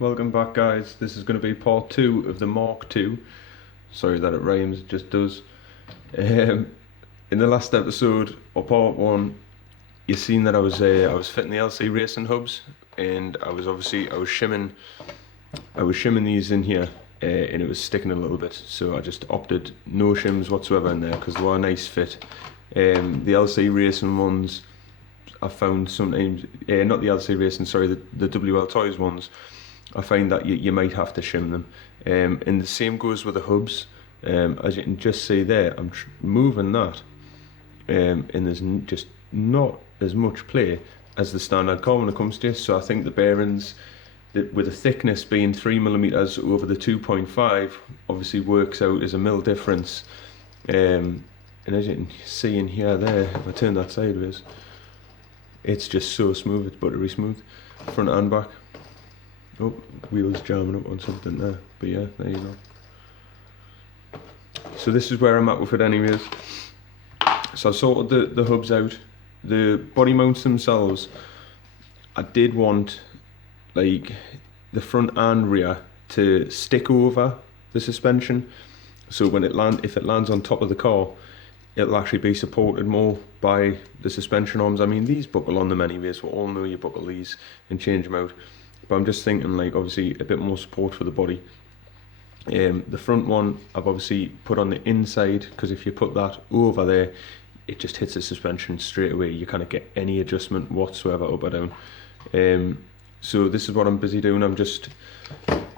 Welcome back, guys. This is going to be part 2 of the Mark II. Sorry that it rhymes, it just does. In the last episode, or part 1, you seen that I was fitting the LC racing hubs, and I was shimming these in here, and it was sticking a little bit. So I just opted no shims whatsoever in there because they were a nice fit. The LC racing ones, I found sometimes, not the LC racing, sorry, the Wltoys ones, I find that you might have to shim them. And the same goes with the hubs. As you can just see there, I'm moving that, and there's just not as much play as the standard car when it comes to it. So I think the bearings, with the thickness being 3mm over the 2.5, obviously works out as a mil difference. And as you can see in here there, if I turn that sideways, it's just so smooth, it's buttery smooth, front and back. Oh, wheels jamming up on something there, but yeah, there you go. So this is where I'm at with it anyways. So I sorted the hubs out. The body mounts themselves, I did want like the front and rear to stick over the suspension, so when if it lands on top of the car, it'll actually be supported more by the suspension arms. I mean, these buckle on them anyways, we all know you buckle these and change them out. But I'm just thinking, like, obviously a bit more support for the body. The front one I've obviously put on the inside, because if you put that over there, it just hits the suspension straight away. You can't get any adjustment whatsoever up or down. So this is what I'm busy doing. I'm just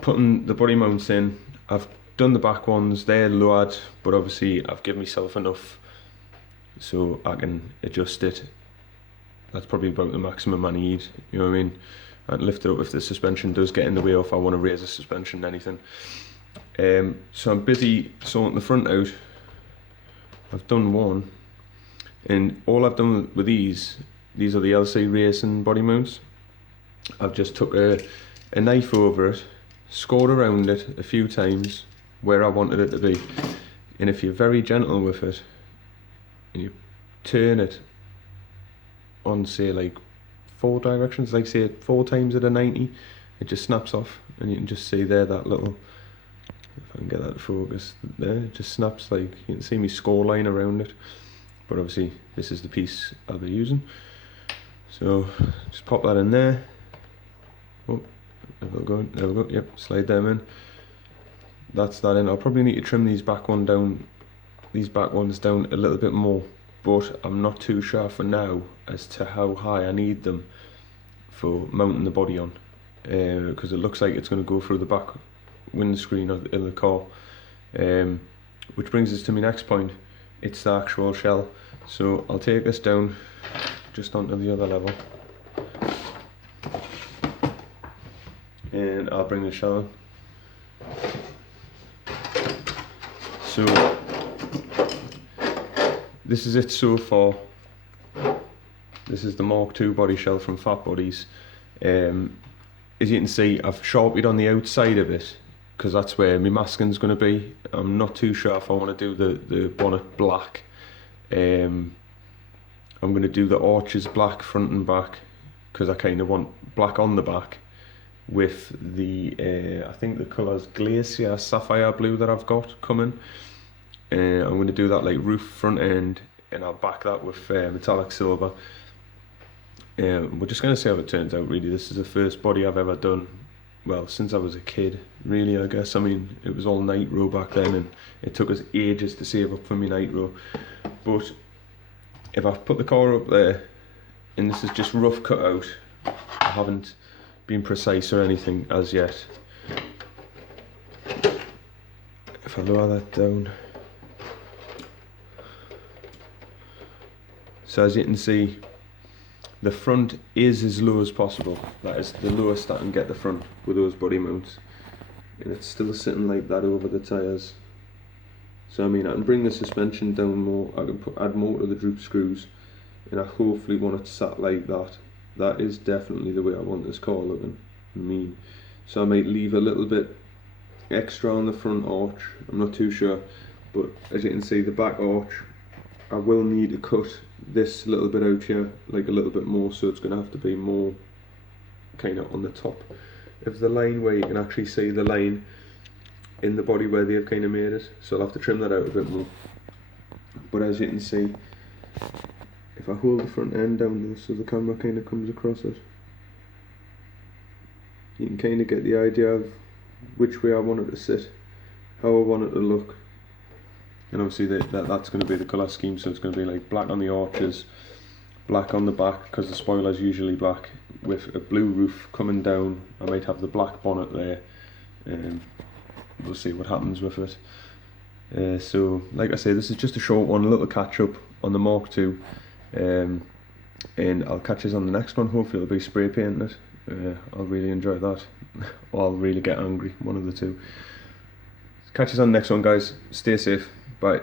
putting the body mounts in. I've done the back ones, they're lowered, but obviously I've given myself enough so I can adjust it. That's probably about the maximum I need, you know what I mean? And lift it up if the suspension does get in the way, or if I want to raise the suspension, anything. So I'm busy sorting the front out. I've done one, and all I've done with these are the LC racing body mounts. I've just took a knife over it, scored around it a few times where I wanted it to be, and if you're very gentle with it and you turn it on, say, like 4 directions, like say 4 times at a 90, it just snaps off, and you can just see there that little, if I can get that to focus there, it just snaps. Like, you can see me score line around it, but obviously this is the piece I'll be using. So just pop that in there. Oh, there we go, yep, slide them in. That's that in. I'll probably need to trim these back ones down a little bit more, but I'm not too sure for now as to how high I need them for mounting the body on, because it looks like it's going to go through the back windscreen of the car, which brings us to my next point. It's the actual shell. So I'll take this down just onto the other level, and I'll bring the shell in. So this is it so far. This is the Mark II body shell from Fat Bodies. As you can see, I've sharpied on the outside of it because that's where my masking's going to be. I'm not too sure if I want to do the bonnet black. I'm going to do the arches black front and back, because I kind of want black on the back with the, I think the colour's Glacier Sapphire Blue that I've got coming. I'm going to do that like roof front end, and I'll back that with metallic silver. We're just going to see how it turns out, really. This is the first body I've ever done, well, since I was a kid, really, I guess. I mean, it was all nitro back then, and it took us ages to save up for me nitro. But if I put the car up there, and this is just rough cut out, I haven't been precise or anything as yet. If I lower that down, so as you can see, the front is as low as possible. That is the lowest I can get the front with those body mounts, and it's still sitting like that over the tyres. So I mean, I can bring the suspension down more, I can add more to the droop screws, and I hopefully want it sat like that. That is definitely the way I want this car looking, mean. So I might leave a little bit extra on the front arch, I'm not too sure, but as you can see, the back arch, I will need to cut this little bit out here, like a little bit more, so it's going to have to be more kind of on the top of the line where you can actually see the line in the body where they've kind of made it, so I'll have to trim that out a bit more. But as you can see, if I hold the front end down so the camera kind of comes across it, you can kind of get the idea of which way I want it to sit, how I want it to look. And obviously that's going to be the colour scheme, so it's going to be like black on the arches, black on the back because the spoiler's usually black, with a blue roof coming down. I might have the black bonnet there. We'll see what happens with it. So like I say, this is just a short one, a little catch up on the Mark II, and I'll catch us on the next one. Hopefully it'll be spray painting it. I'll really enjoy that, or I'll really get angry, one of the two. Catch us on the next one, guys. Stay safe, bye.